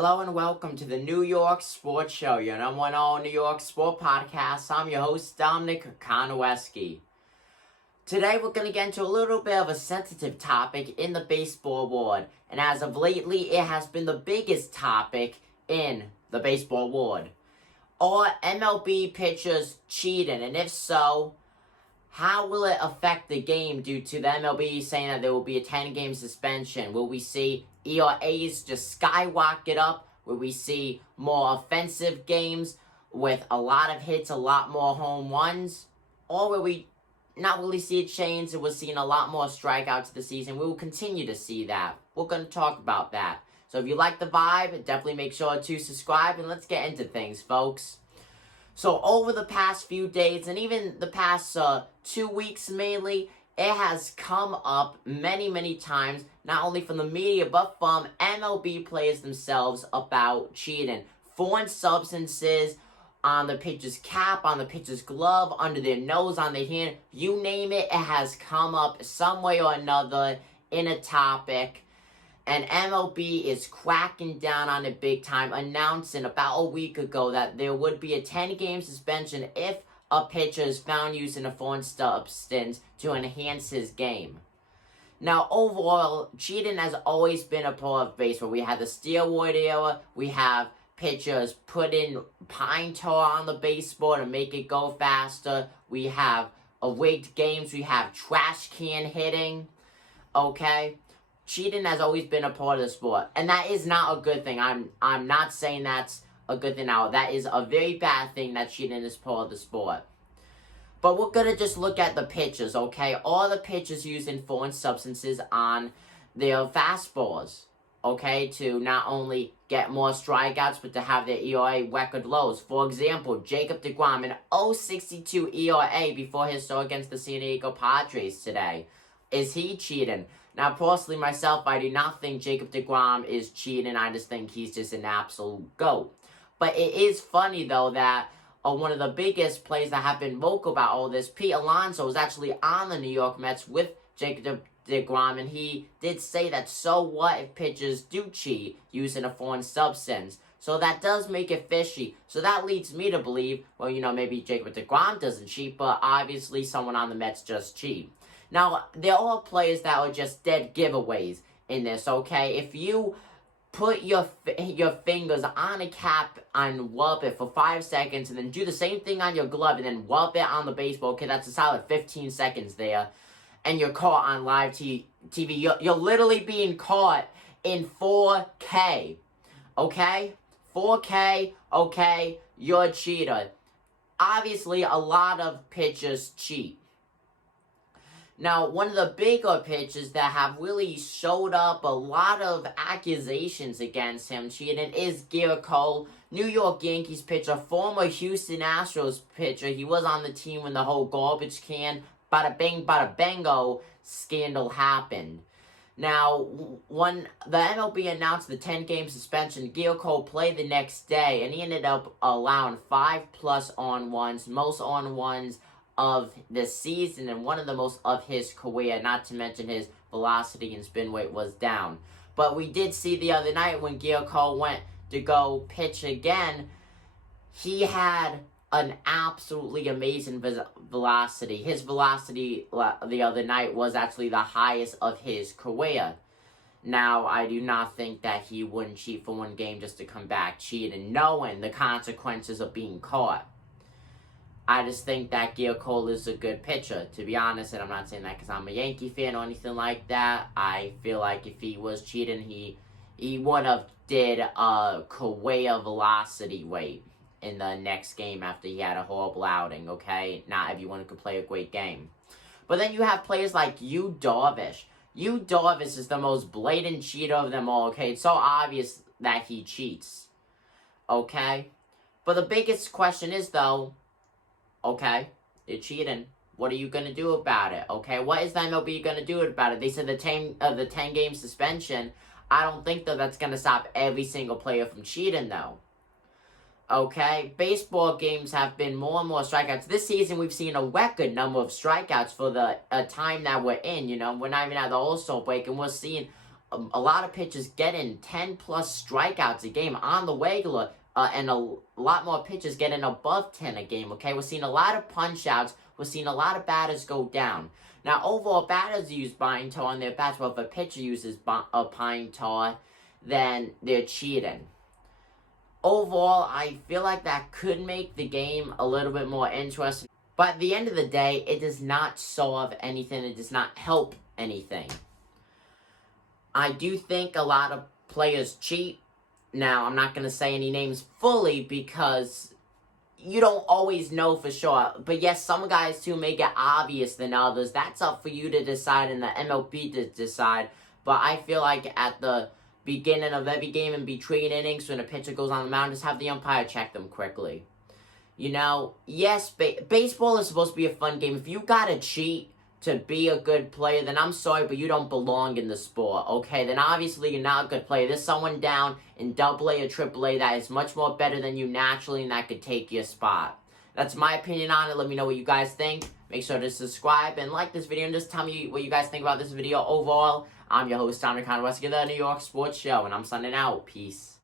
Hello and welcome to the New York Sports Show, your number one all New York sport podcast. I'm your host, Dominic Konowski. Today we're going to get into a little bit of a sensitive topic in the baseball world. And as of lately, it has been the biggest topic in the baseball world. Are MLB pitchers cheating? And if so, how will it affect the game due to the MLB saying that there will be a 10-game suspension? Will we see ERAs just skyrocket up? Will we see more offensive games with a lot of hits, a lot more home runs? Or will we not really see a change and we're seeing a lot more strikeouts this season? We will continue to see that. We're going to talk about that. So if you like the vibe, definitely make sure to subscribe and let's get into things, folks. So over the past few days and even the past 2 weeks mainly, it has come up many times, not only from the media, but from MLB players themselves about cheating. Foreign substances on the pitcher's cap, on the pitcher's glove, under their nose, on their hand, you name it, it has come up some way or another in a topic. And MLB is cracking down on it big time, announcing about a week ago that there would be a 10-game suspension if a pitcher is found using a foreign substance to enhance his game. Now, overall, cheating has always been a part of baseball. We had the steroid era. We have pitchers putting pine tar on the baseball to make it go faster. We have rigged games. We have trash can hitting. Okay? Cheating has always been a part of the sport. And that is not a good thing. I'm not saying that's a good thing now. That is a very bad thing that cheating is part of the sport. But we're going to just look at the pitchers, okay? All the pitchers using foreign substances on their fastballs, okay? To not only get more strikeouts, but to have their ERA record lows. For example, Jacob deGrom, an 0.62 ERA before his start against the San Diego Padres today. Is he cheating? Now, personally, myself, I do not think Jacob deGrom is cheating. I just think he's just an absolute GOAT. But it is funny, though, that one of the biggest players that have been vocal about all this, Pete Alonso, was actually on the New York Mets with Jacob deGrom, and he did say that so what if pitchers do cheat using a foreign substance? So that does make it fishy. So that leads me to believe, well, maybe Jacob deGrom doesn't cheat, but obviously someone on the Mets just cheat. Now, there are players that are just dead giveaways in this, okay? If you put your fingers on a cap and rub it for 5 seconds and then do the same thing on your glove and then rub it on the baseball, okay, that's a solid 15 seconds there, and you're caught on live TV, you're literally being caught in 4K, okay? 4K, okay, you're a cheater. Obviously, a lot of pitchers cheat. Now, one of the bigger pitchers that have really showed up a lot of accusations against him cheating is Garrett Cole, New York Yankees pitcher, former Houston Astros pitcher. He was on the team when the whole garbage can, bada bing, bada bango scandal happened. Now, when the MLB announced the 10-game suspension, Garrett Cole played the next day, and he ended up allowing 5+ on-ones, most on-ones of the season and one of the most of his career, not to mention his velocity and spin rate was down. But we did see the other night when Garrett Cole went to go pitch again, he had an absolutely amazing velocity. His velocity the other night was actually the highest of his career. Now, I do not think that he wouldn't cheat for one game just to come back cheating, knowing the consequences of being caught. I just think that Garrett Cole is a good pitcher, to be honest, and I'm not saying that because I'm a Yankee fan or anything like that. I feel like if he was cheating, he would have did a career velocity rate in the next game after he had a horrible outing, okay? Not everyone could play a great game. But then you have players like Yu Darvish. Yu Darvish is the most blatant cheater of them all, okay? It's so obvious that he cheats, okay? But the biggest question is, though, okay, you're cheating. What are you going to do about it? Okay, what is the MLB going to do about it? They said the 10-game suspension. I don't think, though, that's going to stop every single player from cheating, though. Okay, baseball games have been more and more strikeouts. This season, we've seen a record number of strikeouts for the time that we're in. We're not even at the All-Star break, and we're seeing a lot of pitchers getting 10 plus strikeouts a game on the regular, and a lot more pitchers getting above 10 a game, okay? We're seeing a lot of punch-outs. We're seeing a lot of batters go down. Now, overall, batters use buying tar on their bats. Well, if a pitcher uses a pine tar, then they're cheating. Overall, I feel like that could make the game a little bit more interesting. But at the end of the day, it does not solve anything. It does not help anything. I do think a lot of players cheat. Now, I'm not going to say any names fully because you don't always know for sure. But yes, some guys too make it obvious than others. That's up for you to decide and the MLB to decide. But I feel like at the beginning of every game in between innings, when a pitcher goes on the mound, just have the umpire check them quickly. You know, yes, baseball is supposed to be a fun game. If you gotta cheat to be a good player, then I'm sorry, but you don't belong in the sport, okay? Then obviously you're not a good player. There's someone down in AA or AAA that is much more better than you naturally and that could take your spot. That's my opinion on it. Let me know what you guys think. Make sure to subscribe and like this video and just tell me what you guys think about this video overall. I'm your host, Dominic of the New York Sports Show, and I'm signing out. Peace.